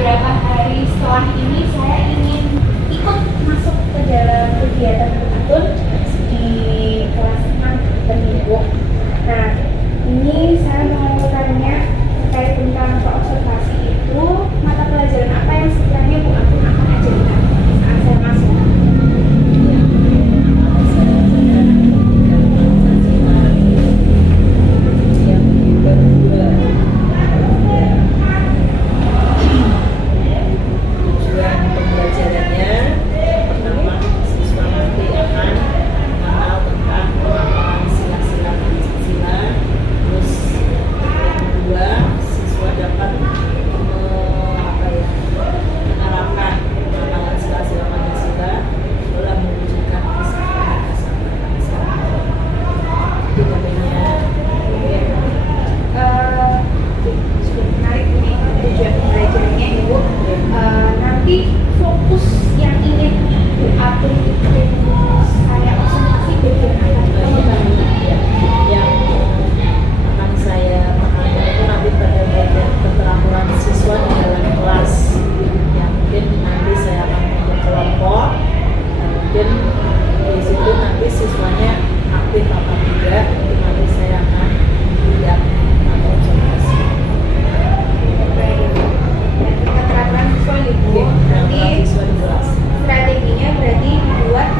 beberapa hari setelah ini saya ingin ikut masuk ke dalam kegiatan beratun di kelas 6 dan Ibu. Nah, ini saya mau tanya terkait tentang observasi itu, mata pelajaran apa yang sekiranya Bu Atun akan ajarkan saat saya masuk? Fokus yang ingin diatur itu saya observasi bagian apa? Yang akan saya tekankan itu nanti pada bagian keterampilan siswa di dalam kelas. Yang mungkin nanti saya akan bentuk kelompok. Mungkin di situ nanti siswanya aktif apa tidak, itu nanti saya akan lihat atau observasi. Keterampilan siswa Ibu. Nanti strateginya berarti buat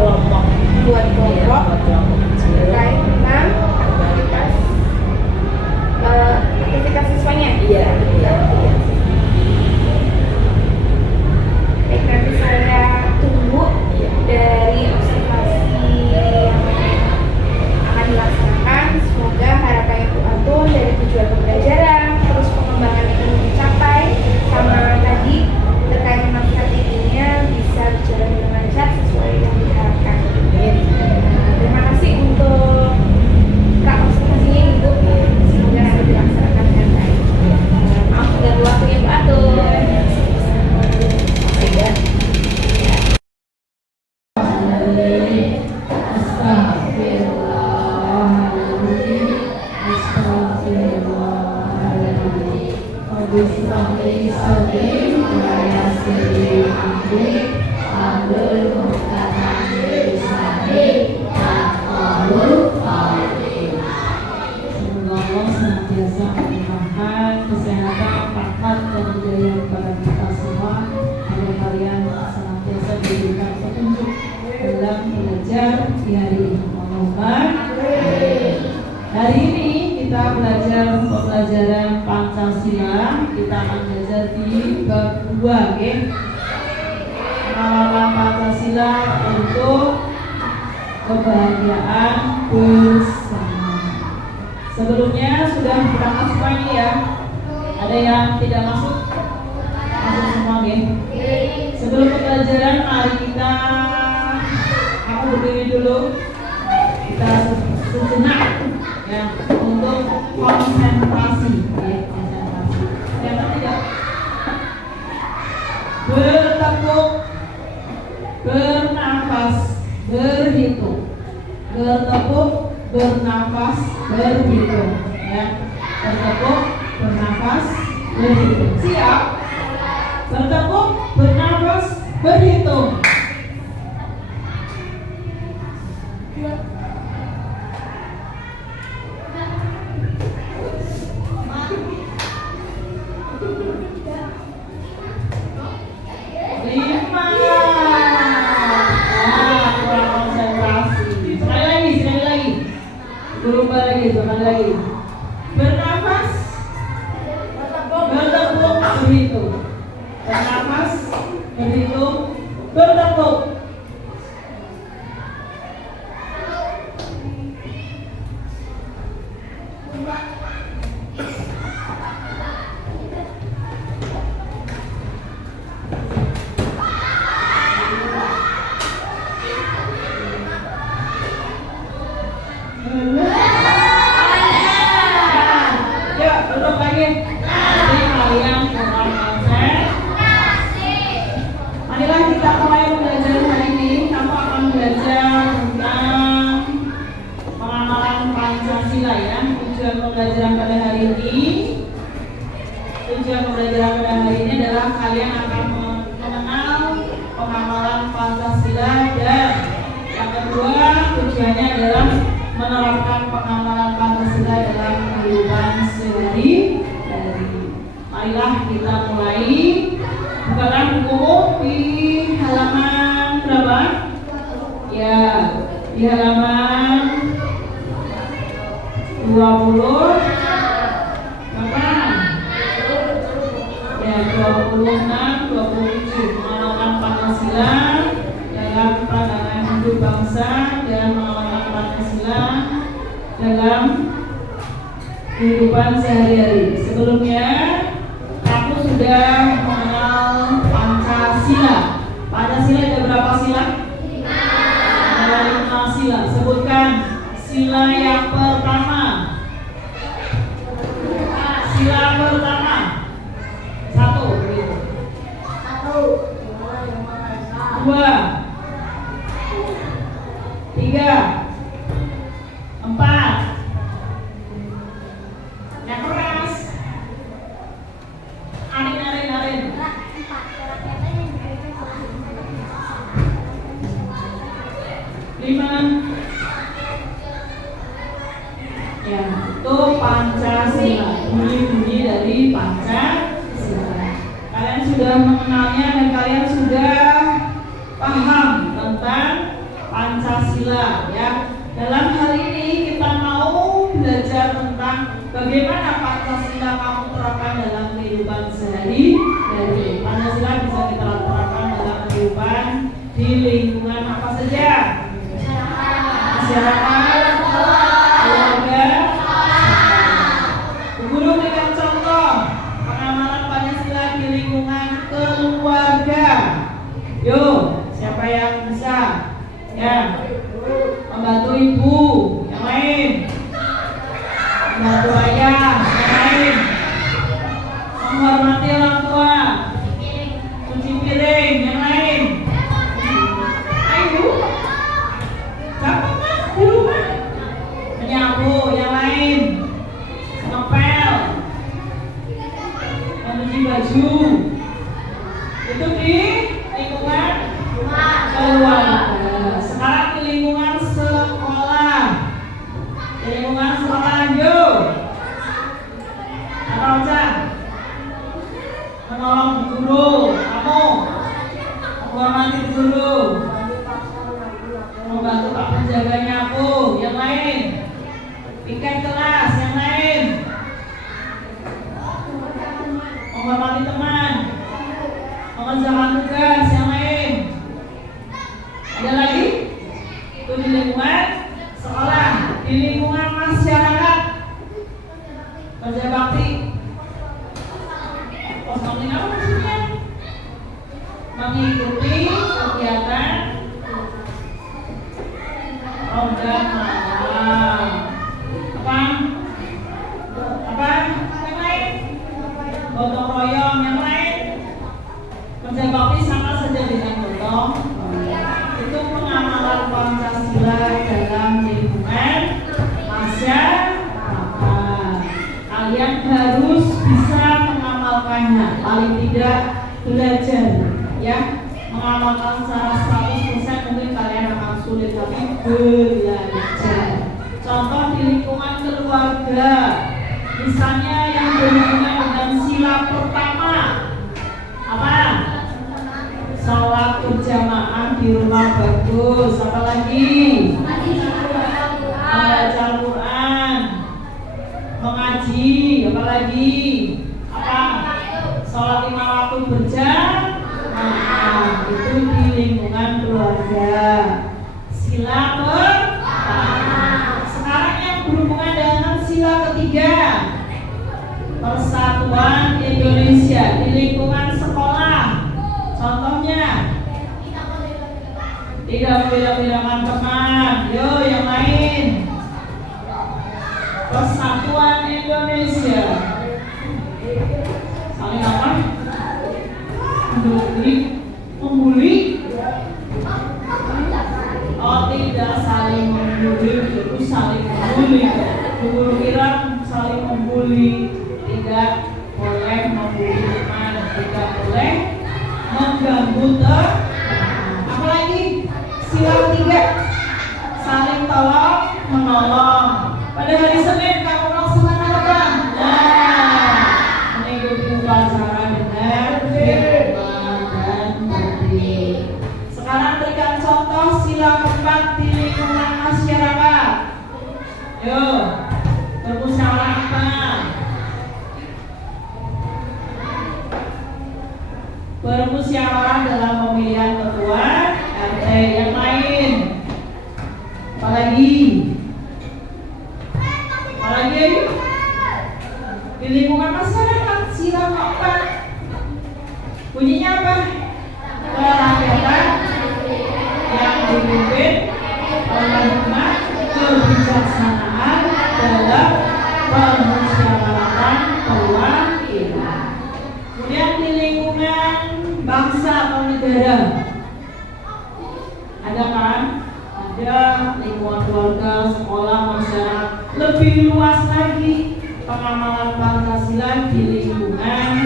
kelompok terkait tentang aktivitas siswanya. Iya. Baik, nanti saya tunggu dari observasi yang akan dilaksanakan. Semoga harapannya Bu Atun dari tujuan pembelajaran terus pengembangan ilmu dicapai, sama tadi terkait dengan strateginya bisa berjalan dengan lancar sesuai yang diharapkan. Terima kasih untuk observasinya Ibu. Semoga nanti dilaksanakan dengan baik. Maaf sudah waktunya Bu Atun. Senantiasa melimpahkan kesehatan, rahmat dan hidayah kepada kita semua, agar kalian senantiasa diberikan petunjuk dalam belajar di hari ini. Allahumma hari ini kita belajar pembelajaran Pancasila. Kita akan belajar di bab 2, penerapan Pancasila untuk kebahagiaan bersama. Sebelumnya sudah berangkat semuanya ya. Ada yang tidak masuk? Masuk semua, Sebelum pembelajaran, mari kita berdiri dulu. Kita sejenak ya untuk konsentrasi, konsentrasi. Yang ketiga, bertepuk, bernafas, berhitung. Bertepuk, bernafas, berhitung, ya. Bertepuk, bernafas, berhitung. Siap? Bertepuk, bernafas, berhitung. Berubah lagi. Bernafas, bertepuk, berhitung. Bernafas, berhitung, bertepuk. Marilah kita mulai belajar kalian akan mengenal pengamalan Pancasila, dan yang kedua tujuannya adalah menerapkan pengamalan Pancasila dalam kehidupan sehari-hari. Marilah kita mulai. Bukalah buku di halaman berapa? Ya, di halaman 20 berapa? Ya, 26, 27. Mengamalkan Pancasila dalam pandangan hidup bangsa dan mengamalkan Pancasila dalam kehidupan sehari-hari. Sebelumnya kamu sudah mengenal Pancasila. Pancasila ada berapa sila? Ada 5 sila. Sebutkan sila yang pertama. Sila pertama. 1. 2, 3, 4. Yang keras. Arin. 5. Ya, itu Pancasila. Bunyi-bunyi dari Pancasila. Kalian sudah mengenalnya dan kalian sudah paham tentang Pancasila, ya. Dalam hal ini kita mau belajar tentang bagaimana Pancasila kamu terapkan dalam kehidupan sehari-hari. Pancasila bisa kita terapkan dalam kehidupan di lingkungan apa saja? Masyarakat, keluarga. Guru berikan contoh pengamalan Pancasila di lingkungan keluarga. Yuk, siapa yang bisa? Ya, membantu ibu, yang lain. Membantu ayah, yang lain. Menghormati orang tua, cuci piring, yang lain. Ayo, siapa mas di rumah? Menyapu, yang lain. Ngepel, mencuci baju. Itu di lingkungan keluarga. Sekarang di lingkungan sekolah. Di lingkungan sekolah, yuk. Apa aja? Menolong guru, kamu menghormati guru, membantu pak penjaga nyapu, yang lain. Piket kelas, yang lain. Menghormati teman, mengerjakan tugas, yang lain. Ada lagi? Itu di lingkungan sekolah. Di lingkungan masyarakat, kerja bakti. Bakti apa maksudnya? Mengikuti kegiatan program malam. Apa? Yang lain? Gotong royong, yang lain? Kerja bakti sama saja dengan gotong royong. Itu pengamalan Pancasila dalam lingkungan masyarakat. Kalian harus bisa mengamalkannya, paling tidak belajar, ya. Mengamalkan secara 100% mungkin kalian akan sulit, tapi belajar. Contoh di lingkungan keluarga, misalnya yang berhubungan dengan sila pertama, apa? Sholat berjamaah di rumah bagus. Apa lagi? Membaca Al-Quran, mengaji. Apa lagi? Apa? Sholat 5 waktu berjamaah. Itu di lingkungan keluarga. Sila pertama. Sekarang yang berhubungan dengan sila ketiga, Persatuan Indonesia di lingkungan sekolah. Contohnya, tidak membeda-bedakan teman. Yo, yang lain. Persatuan Indonesia. Saling apa? Membuli. Oh, tidak saling membuli, itu saling membuli. Guru kira saling membuli. Tidak boleh membuli teman, tidak boleh mengganggu apalagi sila ketiga, saling tolong menolong. Pada hari Senin kamu melaksanakan apa? Nah, mengikuti upacara dengan firman dan bukti. Sekarang berikan contoh sila keempat di lingkungan masyarakat. Yuk, bermusyawarah apa? Bermusyawarah dalam pemilihan ketua RT. Yang lain apalagi ayo di lingkungan masyarakat sila keempat bunyinya apa? Kerakyatan yang dipimpin oleh hikmat kebijaksanaan dalam permusyawaratan perwakilan. Kemudian di lingkungan bangsa atau negara ada kan? Ada lingkungan keluarga, sekolah, masyarakat. Lebih luas lagi pengamalan Pancasila di lingkungan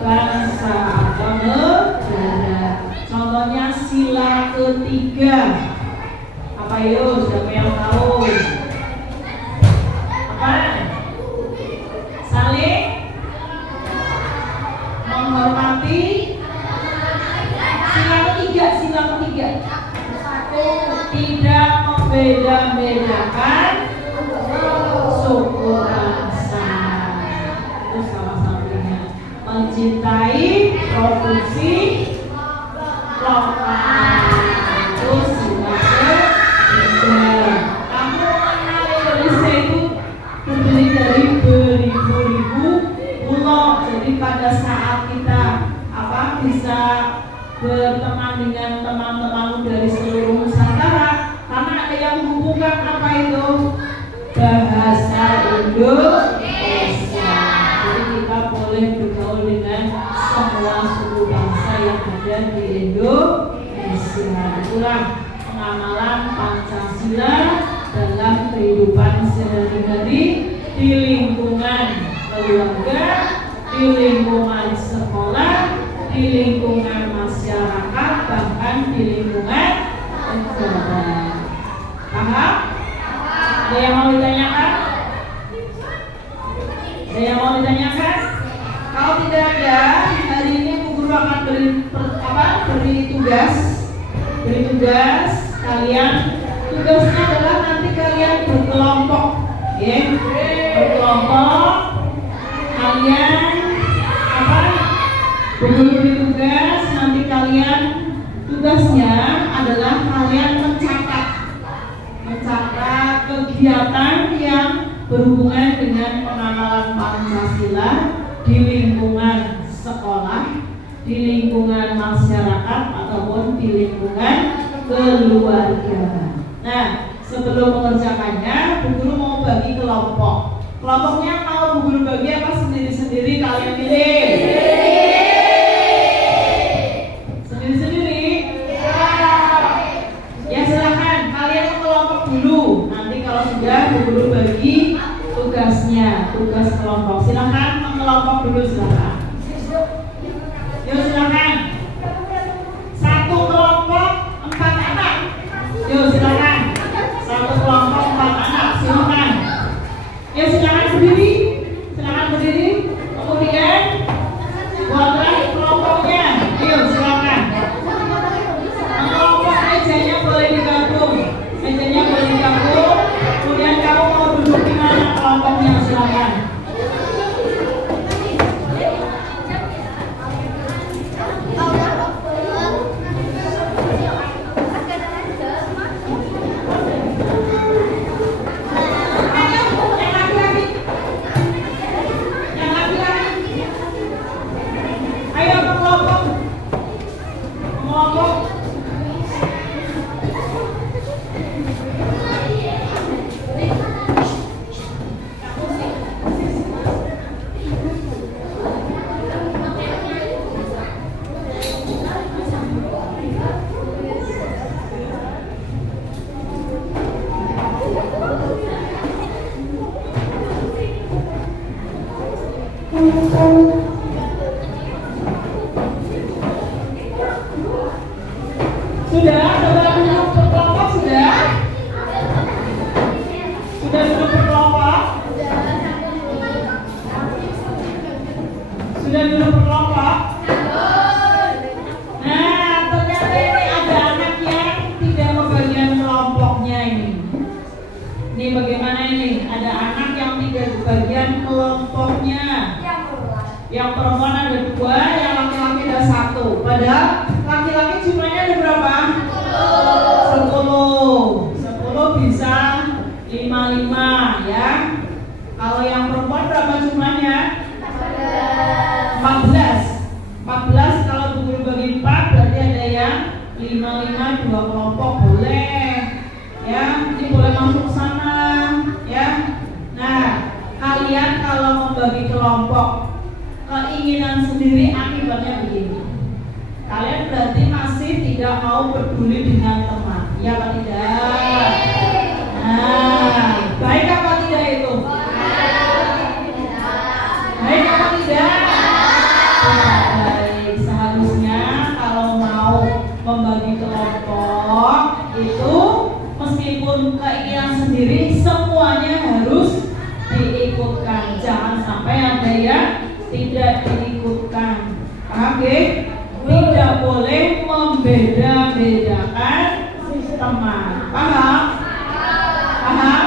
bangsa atau negara. Contohnya sila ketiga apa yuk? Siapa yang tahu? Apa? Saling menghormati. Sila ketiga tidak membeda-bedakan suku bangsa. Terus salah satunya mencintai produksi lokal. Terus sila ketiga, kamu mengenal Indonesia itu terdiri dari beribu-ribu pulau. Jadi pada saat kita bisa berteman dengan teman-teman dari seluruh Nusantara, karena ada yang menghubungkan apa itu? Bahasa Indonesia. Jadi kita boleh bergaul dengan semua suku bangsa yang ada di Indonesia. Itulah pengamalan Pancasila dalam kehidupan sehari-hari di lingkungan keluarga, di lingkungan sekolah, di lingkungan masyarakat, bahkan di lingkungan negara. Paham? Ada yang mau ditanyakan? Ada yang mau ditanyakan? Kalau tidak ada, hari ini Bu Guru akan beri tugas kalian. Tugasnya adalah nanti kalian berkelompok, ya. Berkelompok. Kalian Bu Guru beri tugas, nanti kalian tugasnya adalah kalian mencatat kegiatan yang berhubungan dengan pengamalan Pancasila di lingkungan sekolah, di lingkungan masyarakat ataupun di lingkungan keluarga. Nah, sebelum mengerjakannya, Bu Guru mau bagi kelompok. Kelompoknya mau Bu Guru bagi apa sendiri-sendiri kalian pilih? Sendiri-sendiri? Ya silakan, kalian kelompok dulu. Nanti kalau sudah Bu Guru bagi tugasnya, tugas kelompok. Silakan mengelompok dulu, silakan. Yuk silakan. Satu kelompok 4 anak. Yuk silakan. Satu kelompok 4 anak, silakan. Yuk silakan berdiri. Silakan berdiri. Kemudian Sudah, coba duduk berkelompok sudah? Sudah duduk berkelompok? Sudah duduk berkelompok? Nah, ternyata ini ada anak yang tidak membagian kelompoknya ini. Ini bagaimana ini? Ada anak yang tidak bagian kelompoknya. Yang perempuan ada 2, yang laki-laki ada 1. Padahal laki-laki jumlahnya ada berapa? 10. 10 bisa 5 ya. Kalau yang perempuan berapa jumlahnya? 14. 14 kalau dulu bagi 4 berarti ada yang 5 2 kelompok boleh. Ya, ini boleh masuk sana ya. Nah, kalian kalau membagi kelompok keinginan sendiri akibatnya begini. Kalian berarti masih tidak mau peduli dengan teman, ya apa tidak? Nah, baik apa tidak itu? Baik apa tidak? Baik. Seharusnya kalau mau membagi kelompok itu meskipun keinginan sendiri semuanya harus diikutkan. Jangan sampai ada yang tidak diikutkan. Paham ya? Tidak boleh membeda-bedakan teman. Paham? Paham?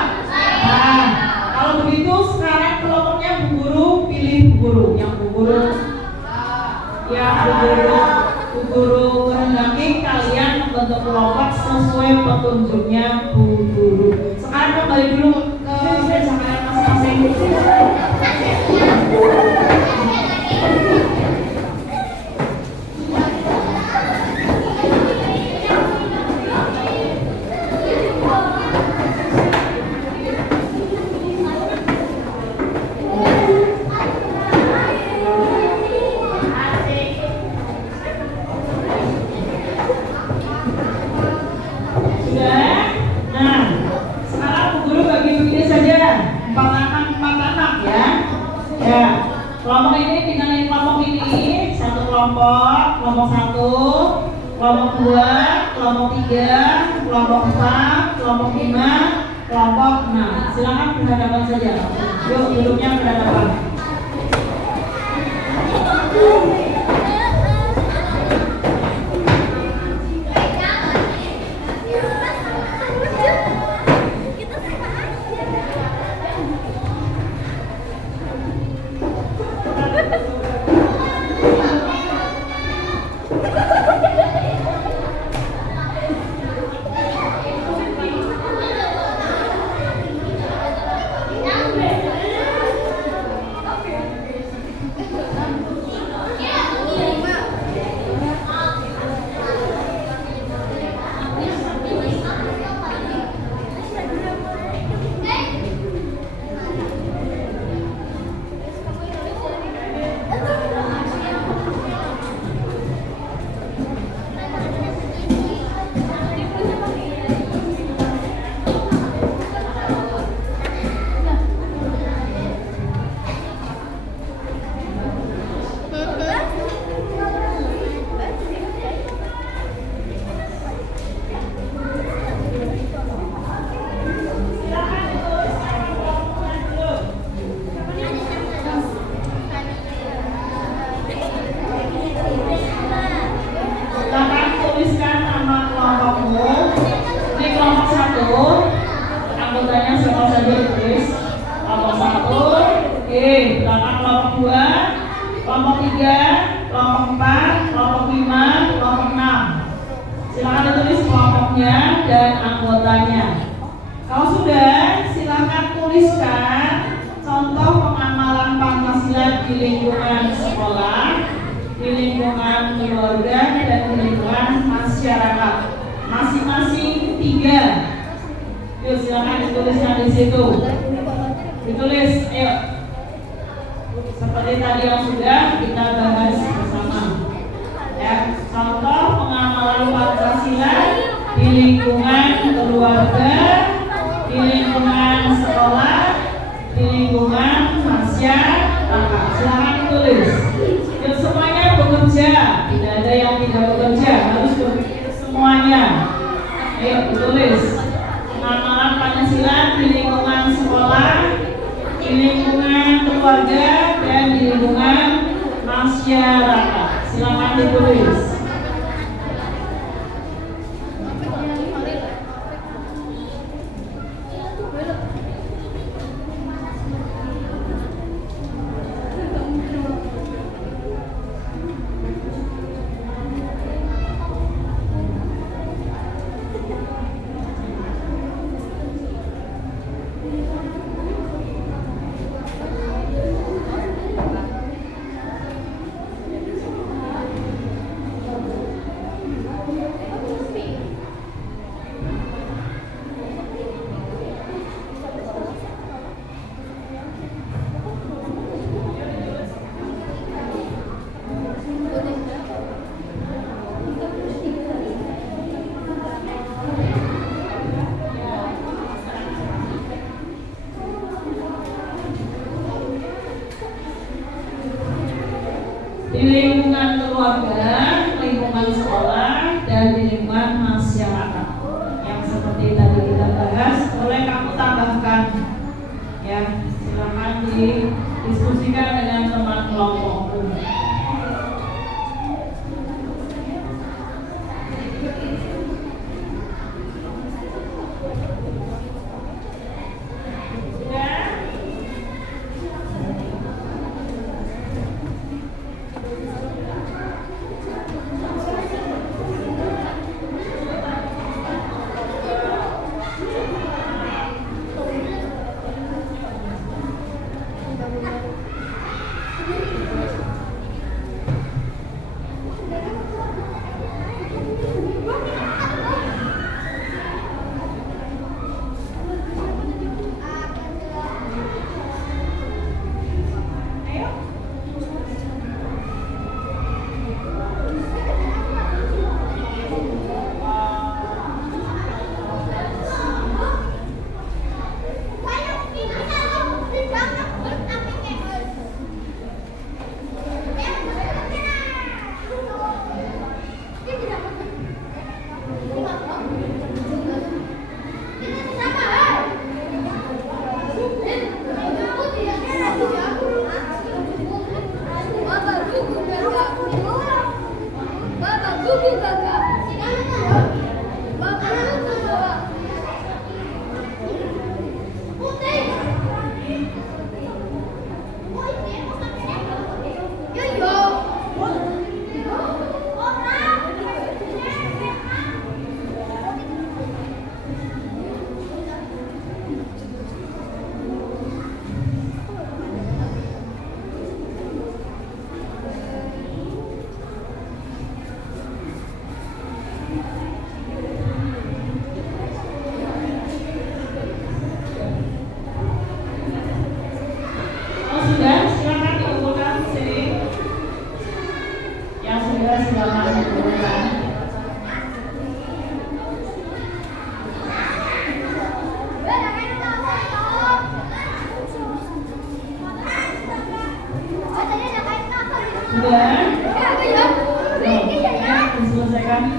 Nah, kalau begitu sekarang kelompoknya Bu Guru pilih Bu Guru. Yang Bu Guru kehendaki kalian membentuk kelompok sesuai petunjuknya Bu Guru. Sekarang kembali dulu ke meja kalian masing-masing. Kelompok ini tinggal yang kelompok ini, satu kelompok 1, kelompok 2, kelompok 3, kelompok 4, kelompok 5, kelompok 6. Silakan berhadapan saja. Yuk duduknya berhadapan. Semuanya Ayo ditulis. Amalan Pancasila di lingkungan sekolah, di lingkungan keluarga, dan di lingkungan masyarakat. Silakan ditulis. Di lingkungan keluarga, lingkungan sekolah, dan di lingkungan masyarakat. Yang seperti tadi kita bahas, boleh kamu tambahkan. Ya, silakan didiskusikan dengan teman kelompokmu.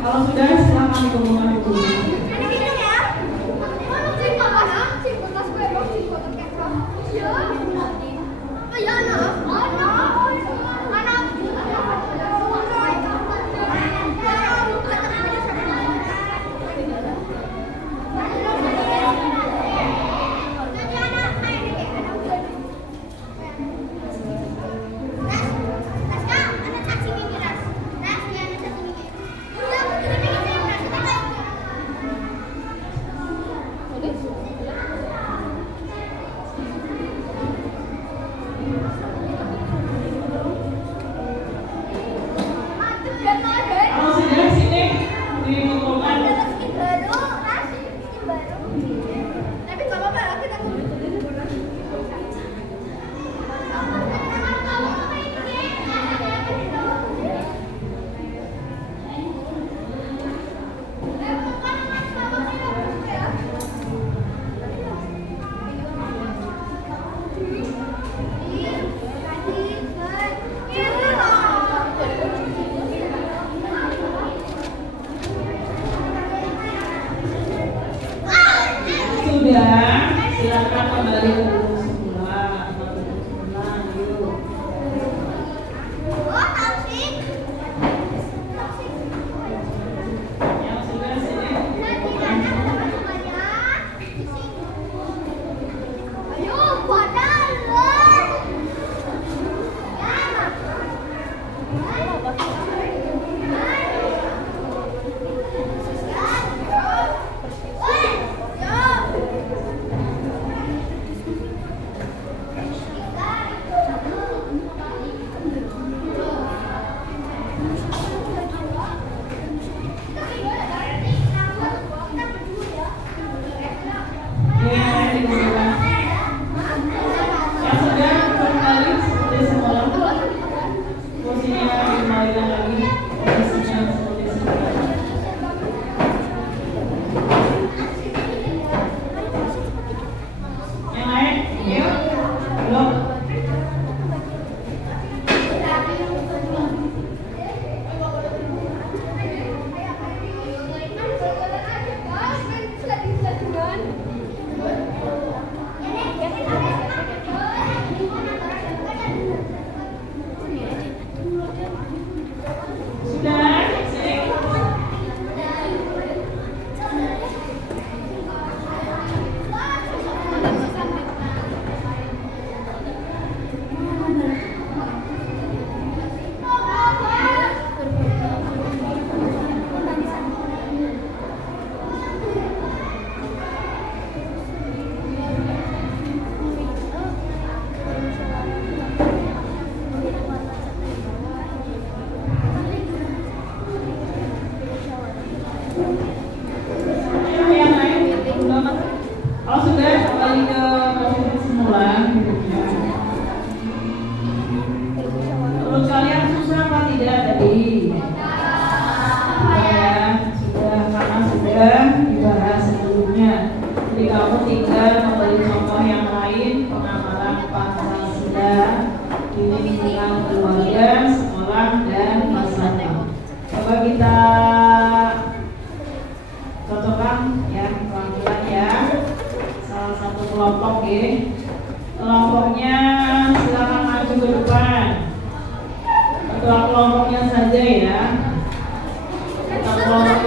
Kalau sudah, silakan dikumpulkan di rumah. Thank you.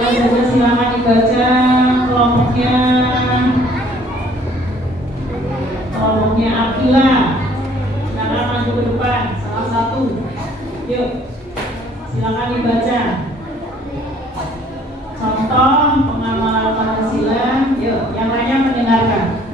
saja silakan dibaca kelompoknya. Kelompoknya Akila. Silakan maju ke depan, salah satu. Yuk, silakan dibaca. Contoh pengamalan Pancasila. Yuk, yang lainnya mendengarkan.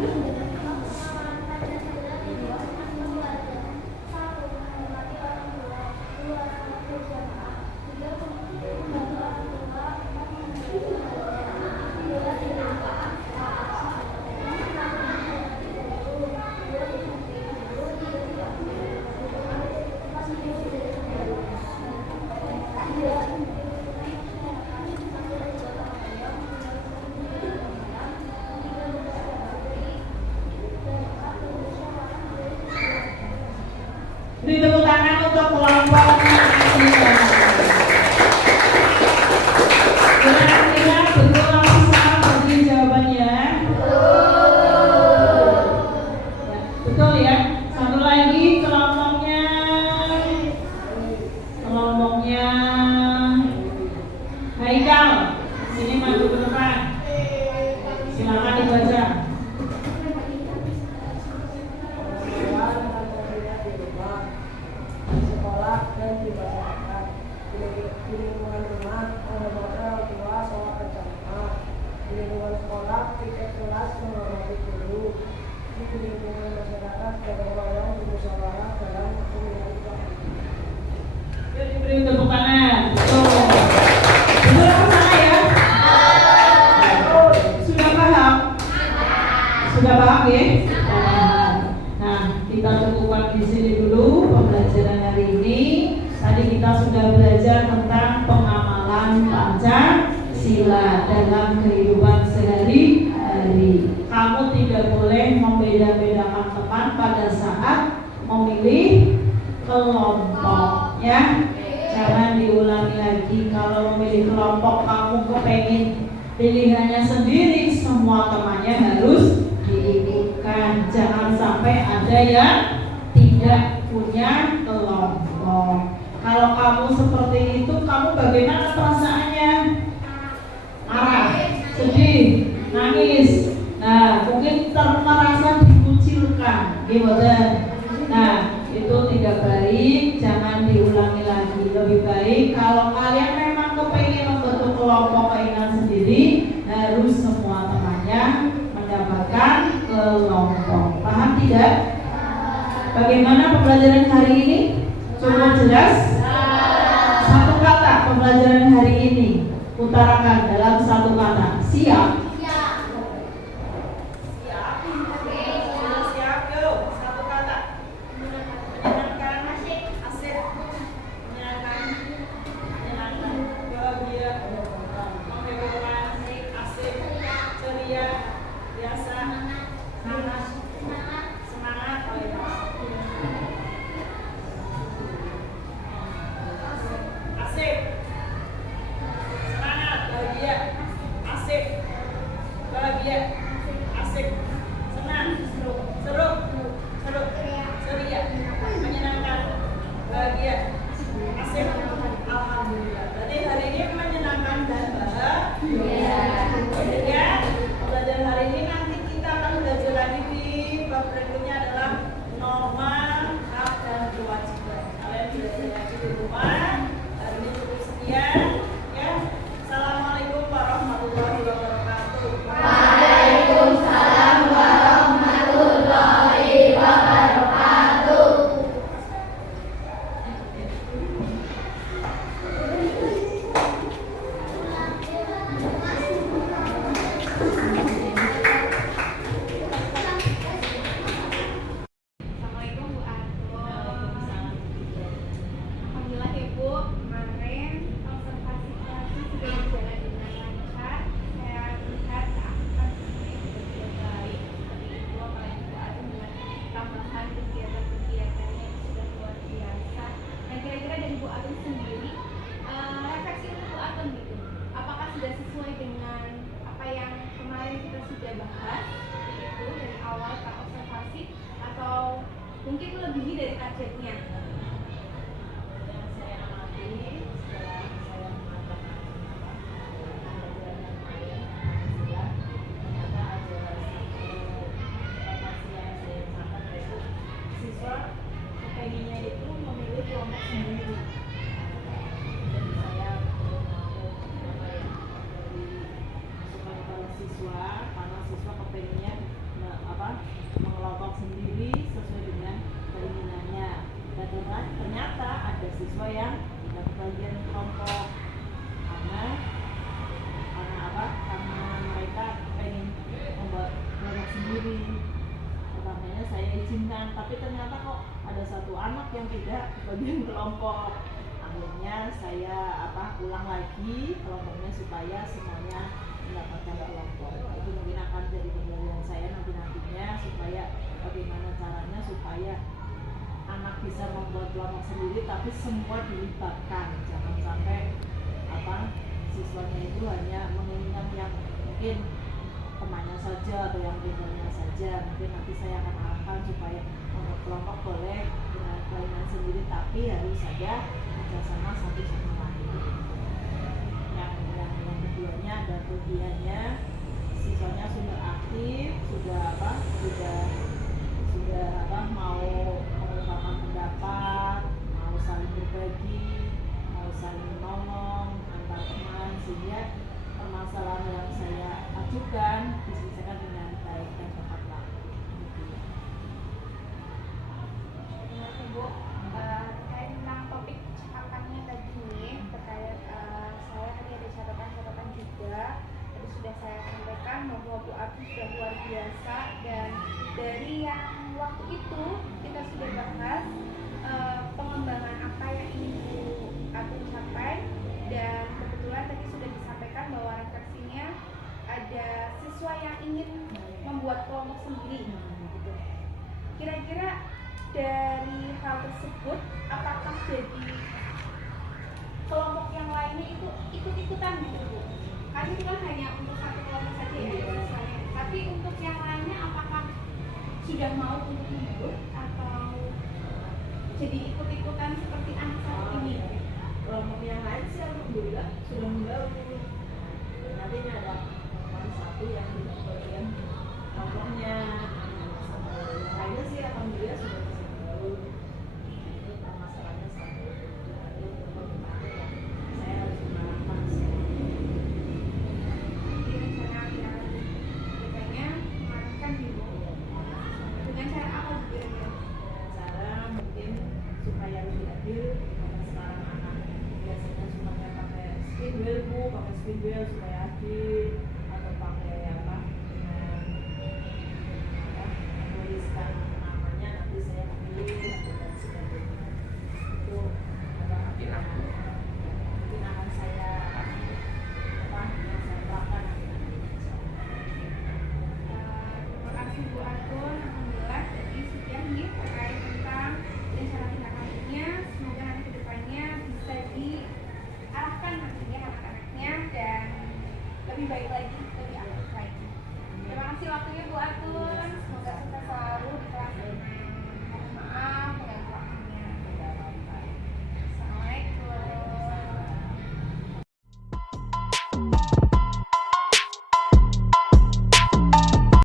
Beri tepuk tangan untuk kelompok Akila. Kira-kira betul atau salah bagi jawabannya? Betul ya. Satu lagi kelompoknya Haikal. Sini maju ke depan. Silakan dibaca. Sekolah dan di masyarakat, di lingkungan rumah, orang tua, sholat berjamaah, di lingkungan sekolah, tiket kelas, menghormati guru, di lingkungan masyarakat, gotong royong, bermusyawarah dalam pemilihan upah. Yuk diberi tepuk tangan. Betul. Betul apa salah ya? Sudah paham? Sudah paham ya? Nah, kita cukupkan di sini dulu pembelajaran hari ini. Tadi kita sudah belajar tentang pengamalan Pancasila dalam kehidupan sehari-hari. Kamu tidak boleh membeda-bedakan teman pada saat memilih kelompok, ya. Jangan diulangi lagi. Kalau memilih kelompok kamu kepengen pilihannya sendiri, semua temannya harus diikutkan. Jangan sampai ada yang tidak punya kelompok. Kalau kamu seperti itu, kamu bagaimana perasaannya? Marah, sedih, nangis. Nah, mungkin merasa dikucilkan, gimana? Nah, itu tidak baik. Jangan diulangi lagi. Lebih baik kalau kalian memang kepengen membentuk kelompok keinginan sendiri, harus semua temannya mendapatkan kelompok. Paham tidak? Bagaimana pembelajaran hari ini? Cukup jelas? Satu kata pembelajaran hari ini, utarakan dalam satu kata. Siap? Siap, yuk. Satu kata. Menyenangkan, asik, menyenangkan, bahagia, menghebohkan, asik, ceria, biasa, semangat, asik, semangat, bahagia, asik, asik, senang, seru, ceria, menyenangkan, bahagia, asik, alhamdulillah. Berarti hari ini menyenangkan dan bahagia. Ya, pembelajaran hari ini nanti kita akan belajar lagi di bab berikutnya adalah norma, hak dan kewajiban. Kalian belajar lagi di rumah. Hari ini cukup sekian. Ya, assalamualaikum warahmatullahi wabarakatuh. Waalaikumsalam warahmatullahi wabarakatuh. Assalamualaikum Bu Atul. Alhamdulillah ya Bu, kemarin observasi kelasnya sudah berjalan dengan lancar. Saya lihat keaktifan semuanya sudah baik. Seperti itu apalagi Bu Atul dengan tambahan kegiatan-kegiatannya yang sudah luar biasa. Dan kira-kira dari Bu Atul sendiri, refleksi untuk Bu Atul gitu, apakah sudah sesuai dengan apa yang kemarin kita sudah bahas itu dari awal observasi, atau mungkin melebihi dari targetnya? Yang saya amati setelah saya mengatakan anak yang tidak bagian kelompok. Akhirnya saya ulang lagi kelompoknya supaya semuanya mendapatkan kelompok. Itu mungkin akan jadi penilaian saya nantinya supaya bagaimana caranya supaya anak bisa membuat kelompok sendiri tapi semua dilibatkan. Jangan sampai siswanya itu hanya menginginkan yang mungkin temannya saja atau yang pintarnya saja. Mungkin nanti saya akan arahkan supaya membuat kelompok boleh dengan kelainan sendiri tapi harus saja kerjasama satu sama lain. Yang keduanya dan kelebihannya siswanya sudah aktif, sudah mau mengungkapkan pendapat, mau saling berbagi, mau saling menolong antar teman, sehingga permasalahan yang saya ajukan diselesaikan dengan baik dan tepat waktu. Terima kasih Bu. Terkait tentang topik cakapannya tadi nih, terkait saya tadi ada catatan-catatan juga. Tadi sudah saya sampaikan bahwa Bu Ati sudah luar biasa, dan dari yang waktu itu kita sudah bahas pengembangan apa yang ingin Bu Ati capai, dan kebetulan tadi sudah disampaikan bahwa refleksinya ada siswa yang ingin membuat kelompok sendiri. Gitu. Kira-kira dari hal tersebut, apakah jadi kelompok yang lainnya itu ikut-ikutan gitu Bu? Kan itu kan hanya untuk satu kelompok saja ya misalnya. Tapi untuk yang lainnya apakah sudah mau untuk ikut atau jadi ikut-ikutan seperti anak saat ini? Kelompok yang lain sih alhamdulillah sudah menggabung. Nantinya ada teman satu yang tidak bagian kelompoknya. Yang lainnya sih alhamdulillah sudah bisa menggabung. Ini permasalahannya satu. Jadi untuk bagaimana ya saya harus mengarahkan Di rencana yang kedepannya mengarahkan dulu dengan cara apa kira-kira? cara mungkin supaya lebih adil. Karena sekarang anak biasanya semuanya pakai spin wheel supaya adil, atau pakai dengan menuliskan namanya nanti saya pilih dan sebagainya. Itu mungkin akan saya yang saya terapkan Terima kasih Bu Atun, alhamdulillah jadi sudah nih terkait tentang rencana tindak lanjutnya. Semoga nanti kedepannya bisa diarahkan nantinya anak-anaknya dan lebih baik lagi, lebih aktif lagi. Terima kasih waktunya Bu Atun, semoga sukses selalu di kelas ini.